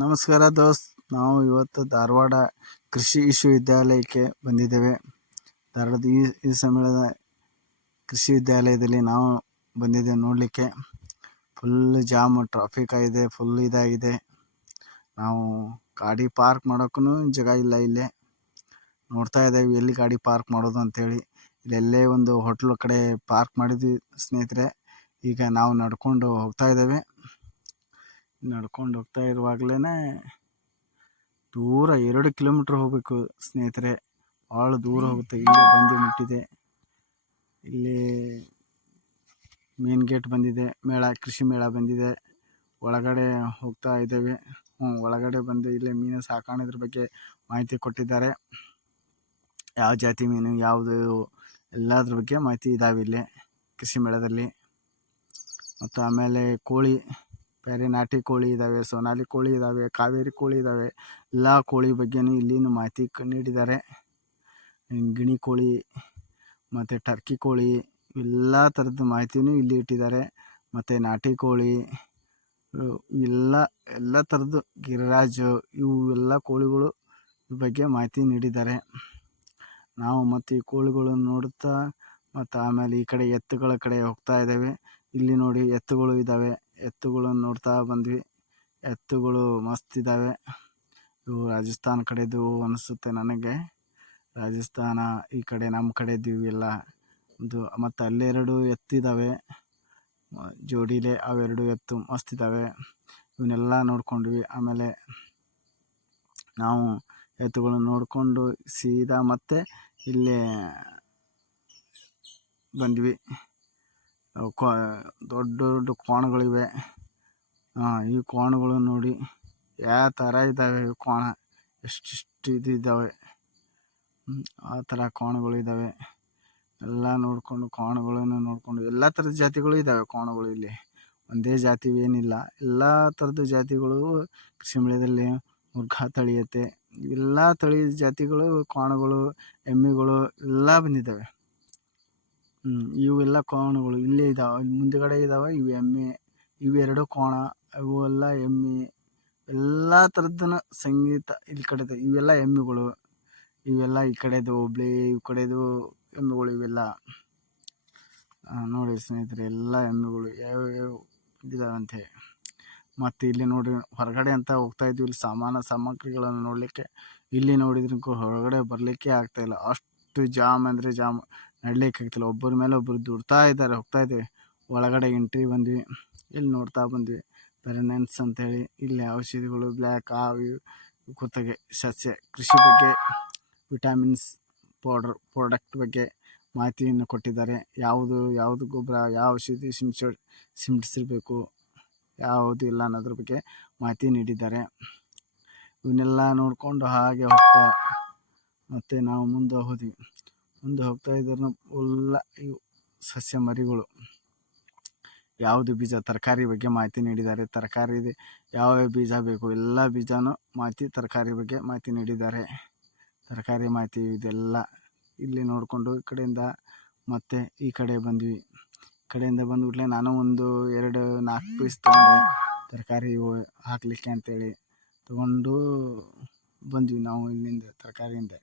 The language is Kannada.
ನಮಸ್ಕಾರ ದೋಸ್ತ್. ನಾವು ಇವತ್ತು ಧಾರವಾಡ ಕೃಷಿ ವಿಶ್ವವಿದ್ಯಾಲಯಕ್ಕೆ ಬಂದಿದ್ದೇವೆ. ಧಾರವಾಡದ ಈ ಸಮಯದ ಕೃಷಿ ವಿದ್ಯಾಲಯದಲ್ಲಿ ನಾವು ಬಂದಿದ್ದೇವೆ ನೋಡಲಿಕ್ಕೆ. ಫುಲ್ ಜಾಮ್, ಟ್ರಾಫಿಕ್ ಆಗಿದೆ, ಫುಲ್ ಇದಾಗಿದೆ. ನಾವು ಗಾಡಿ ಪಾರ್ಕ್ ಮಾಡೋಕ್ಕೂ ಜಾಗ ಇಲ್ಲ. ಇಲ್ಲೇ ನೋಡ್ತಾ ಇದ್ದೇವೆ ಎಲ್ಲಿ ಗಾಡಿ ಪಾರ್ಕ್ ಮಾಡೋದು ಅಂತೇಳಿ. ಇಲ್ಲೆಲ್ಲೇ ಒಂದು ಹೋಟ್ಲ್ ಕಡೆ ಪಾರ್ಕ್ ಮಾಡಿದ್ವಿ ಸ್ನೇಹಿತರೆ. ಈಗ ನಾವು ನಡ್ಕೊಂಡು ಹೋಗ್ತಾ ಇದ್ದೇವೆ. ನಡ್ಕೊಂಡು ಹೋಗ್ತಾ ಇರುವಾಗಲೇ ದೂರ 2 ಕಿಲೋಮೀಟ್ರ್ ಹೋಗಬೇಕು ಸ್ನೇಹಿತರೆ. ಭಾಳ ದೂರ ಹೋಗುತ್ತೆ. ಇಲ್ಲೇ ಬಂದು ಮುಟ್ಟಿದೆ. ಇಲ್ಲಿ ಮೇನ್ ಗೇಟ್ ಬಂದಿದೆ. ಕೃಷಿ ಮೇಳ ಬಂದಿದೆ. ಒಳಗಡೆ ಹೋಗ್ತಾ ಇದ್ದೇವೆ. ಒಳಗಡೆ ಬಂದು ಇಲ್ಲೇ ಮೀನು ಸಾಕಾಣಿದ್ರ ಬಗ್ಗೆ ಮಾಹಿತಿ ಕೊಟ್ಟಿದ್ದಾರೆ. ಯಾವ ಜಾತಿ ಮೀನು ಯಾವುದು ಎಲ್ಲದ್ರ ಬಗ್ಗೆ ಮಾಹಿತಿ ಇದ್ದಾವೆ ಇಲ್ಲೇ ಕೃಷಿ ಮೇಳದಲ್ಲಿ. ಮತ್ತು ಆಮೇಲೆ ಕೋಳಿ, ಬೇರೆ ನಾಟಿ ಕೋಳಿ ಇದ್ದಾವೆ, ಸೋನಾಲಿ ಕೋಳಿ ಇದ್ದಾವೆ, ಕಾವೇರಿ ಕೋಳಿ ಇದ್ದಾವೆ. ಎಲ್ಲ ಕೋಳಿ ಬಗ್ಗೆಯೂ ಇಲ್ಲಿನ ಮಾಹಿತಿ ನೀಡಿದ್ದಾರೆ. ಗಿಣಿ ಕೋಳಿ ಮತ್ತು ಟರ್ಕಿ ಕೋಳಿ ಎಲ್ಲ ಥರದ ಮಾಹಿತಿನೂ ಇಲ್ಲಿ ಇಟ್ಟಿದ್ದಾರೆ. ಮತ್ತು ನಾಟಿ ಕೋಳಿ ಎಲ್ಲ ಥರದ್ದು ಗಿರಿರಾಜು ಇವು ಎಲ್ಲ ಕೋಳಿಗಳು ಬಗ್ಗೆ ಮಾಹಿತಿ ನೀಡಿದ್ದಾರೆ. ನಾವು ಮತ್ತು ಈ ಕೋಳಿಗಳನ್ನು ನೋಡುತ್ತಾ ಮತ್ತು ಆಮೇಲೆ ಈ ಕಡೆ ಎತ್ತುಗಳ ಕಡೆ ಹೋಗ್ತಾ ಇದ್ದೇವೆ. ಇಲ್ಲಿ ನೋಡಿ ಎತ್ತುಗಳು ಇದ್ದಾವೆ. ಎತ್ತುಗಳನ್ನು ನೋಡ್ತಾ ಬಂದ್ವಿ. ಎತ್ತುಗಳು ಮಸ್ತ್ ಇದ್ದಾವೆ. ಇವು ರಾಜಸ್ಥಾನ ಕಡೆದು ಅನಿಸುತ್ತೆ ನನಗೆ. ರಾಜಸ್ಥಾನ ಈ ಕಡೆ ನಮ್ಮ ಕಡೆದು ಇವೆಲ್ಲ ಒಂದು. ಮತ್ತು ಅಲ್ಲೆರಡು ಎತ್ತಿದ್ದಾವೆ ಜೋಡಿಲೆ. ಅವೆರಡು ಎತ್ತು ಮಸ್ತ್ ಇದ್ದಾವೆ. ಇವನ್ನೆಲ್ಲ ನೋಡ್ಕೊಂಡ್ವಿ. ಆಮೇಲೆ ನಾವು ಎತ್ತುಗಳನ್ನು ನೋಡಿಕೊಂಡು ಸೀದಾ ಮತ್ತೆ ಇಲ್ಲೇ ಬಂದ್ವಿ. ದೊಡ್ಡ ದೊಡ್ಡ ಕೋಣಗಳಿವೆ. ಈ ಕೋಣಗಳು ನೋಡಿ ಯಾವ ಥರ ಇದ್ದಾವೆ. ಈ ಕೋಣ ಎಷ್ಟಿಷ್ಟು ಇದ್ದಾವೆ. ಆ ಥರ ಕೋಣಗಳು ಇದ್ದಾವೆ. ಎಲ್ಲ ನೋಡಿಕೊಂಡು ಕೋಣಗಳನ್ನು ನೋಡಿಕೊಂಡು ಎಲ್ಲ ಥರದ ಜಾತಿಗಳು ಇದ್ದಾವೆ ಕೋಣಗಳು. ಇಲ್ಲಿ ಒಂದೇ ಜಾತಿ ಏನಿಲ್ಲ, ಎಲ್ಲ ಥರದ ಜಾತಿಗಳು ಕೃಷಿ ಮೇಳದಲ್ಲಿ. ಮುರ್ಘಾ ತಳಿ ಐತೆ. ಇವೆಲ್ಲ ತಳಿ ಜಾತಿಗಳು ಕೋಣಗಳು, ಎಮ್ಮೆಗಳು ಎಲ್ಲ ಬಂದಿದ್ದಾವೆ. ಇವೆಲ್ಲ ಕೋಣಗಳು ಇಲ್ಲೇ ಇದ್ದಾವೆ. ಮುಂದುಗಡೆ ಇದ್ದಾವೆ ಇವು ಎಮ್ಮೆ. ಇವೆರಡು ಕೋಣ, ಅವು ಎಲ್ಲ ಎಮ್ಮೆ. ಎಲ್ಲ ಥರದ್ದನ ಸಂಗೀತ ಇಲ್ಲಿ ಕಡೆದು. ಇವೆಲ್ಲ ಎಮ್ಮೆಗಳು. ಇವೆಲ್ಲ ಈ ಕಡೆದು ಹುಬ್ಳಿ, ಈ ಕಡೆದು ಎಮ್ಮೆಗಳು ಇವೆಲ್ಲ. ನೋಡಿ ಸ್ನೇಹಿತರೆ, ಎಲ್ಲ ಎಮ್ಮೆಗಳು ಯಾವ್ಯಾವ ಇದಾವಂತೆ. ಮತ್ತು ಇಲ್ಲಿ ನೋಡಿ ಹೊರಗಡೆ ಅಂತ ಹೋಗ್ತಾ ಇದ್ವಿ. ಇಲ್ಲಿ ಸಾಮಗ್ರಿಗಳನ್ನು ನೋಡಲಿಕ್ಕೆ. ಇಲ್ಲಿ ನೋಡಿದ್ರೆ ಹೊರಗಡೆ ಬರಲಿಕ್ಕೆ ಆಗ್ತಾಯಿಲ್ಲ. ಅಷ್ಟು ಜಾಮ್ ಅಂದರೆ ಜಾಮ್. ನಡಲಿಕ್ಕೆ ಆಗ್ತಿಲ್ಲ. ಒಬ್ಬರ ಮೇಲೆ ಒಬ್ಬರು ದುಡ್ತಾ ಇದ್ದಾರೆ. ಹೋಗ್ತಾ ಇದ್ದೀವಿ. ಒಳಗಡೆ ಎಂಟ್ರಿ ಬಂದ್ವಿ. ಇಲ್ಲಿ ನೋಡ್ತಾ ಬಂದ್ವಿ ಪೆರನೆನ್ಸ್ ಅಂತೇಳಿ. ಇಲ್ಲಿ ಔಷಧಿಗಳು, ಬ್ಲ್ಯಾಕ್ ಕುತ್ತಗೆ ಸಸ್ಯ ಕೃಷಿ ಬಗ್ಗೆ, ವಿಟಮಿನ್ಸ್ ಪ್ರಾಡಕ್ಟ್ ಬಗ್ಗೆ ಮಾಹಿತಿಯನ್ನು ಕೊಟ್ಟಿದ್ದಾರೆ. ಯಾವುದು ಗೊಬ್ಬರ, ಯಾವ ಔಷಧಿ ಸಿಂಪಡಿಸಿರಬೇಕು, ಯಾವುದು ಇಲ್ಲ ಅನ್ನೋದ್ರ ಬಗ್ಗೆ ಮಾಹಿತಿ ನೀಡಿದ್ದಾರೆ. ಇವನ್ನೆಲ್ಲ ನೋಡಿಕೊಂಡು ಹಾಗೆ ಹೋಗ್ತಾ ಮತ್ತು ನಾವು ಮುಂದೆ ಹೋದ್ವಿ. ಮುಂದೆ ಹೋಗ್ತಾ ಇದ್ರೂ ಎಲ್ಲ ಇವು ಸಸ್ಯ ಮರಿಗಳು. ಯಾವುದು ಬೀಜ, ತರಕಾರಿ ಬಗ್ಗೆ ಮಾಹಿತಿ ನೀಡಿದ್ದಾರೆ. ತರಕಾರಿ ಯಾವ್ಯಾವ ಬೀಜ ಬೇಕು ಎಲ್ಲ ಬೀಜನೂ ಮಾಹಿತಿ, ತರಕಾರಿ ಬಗ್ಗೆ ಮಾಹಿತಿ ನೀಡಿದ್ದಾರೆ. ತರಕಾರಿ ಮಾಹಿತಿ ಇದೆಲ್ಲ ಇಲ್ಲಿ ನೋಡಿಕೊಂಡು ಈ ಕಡೆಯಿಂದ ಮತ್ತೆ ಈ ಕಡೆ ಬಂದ್ವಿ. ಈ ಕಡೆಯಿಂದ ಬಂದ್ಬಿಟ್ಲೆ ನಾನು ಒಂದು 2-4 ಪೀಸ್ ತೊಗೊಂಡೆ ತರಕಾರಿ ಹಾಕಲಿಕ್ಕೆ ಅಂತೇಳಿ. ತೊಗೊಂಡು ಬಂದ್ವಿ ನಾವು ಇಲ್ಲಿಂದ ತರಕಾರಿಯಿಂದ.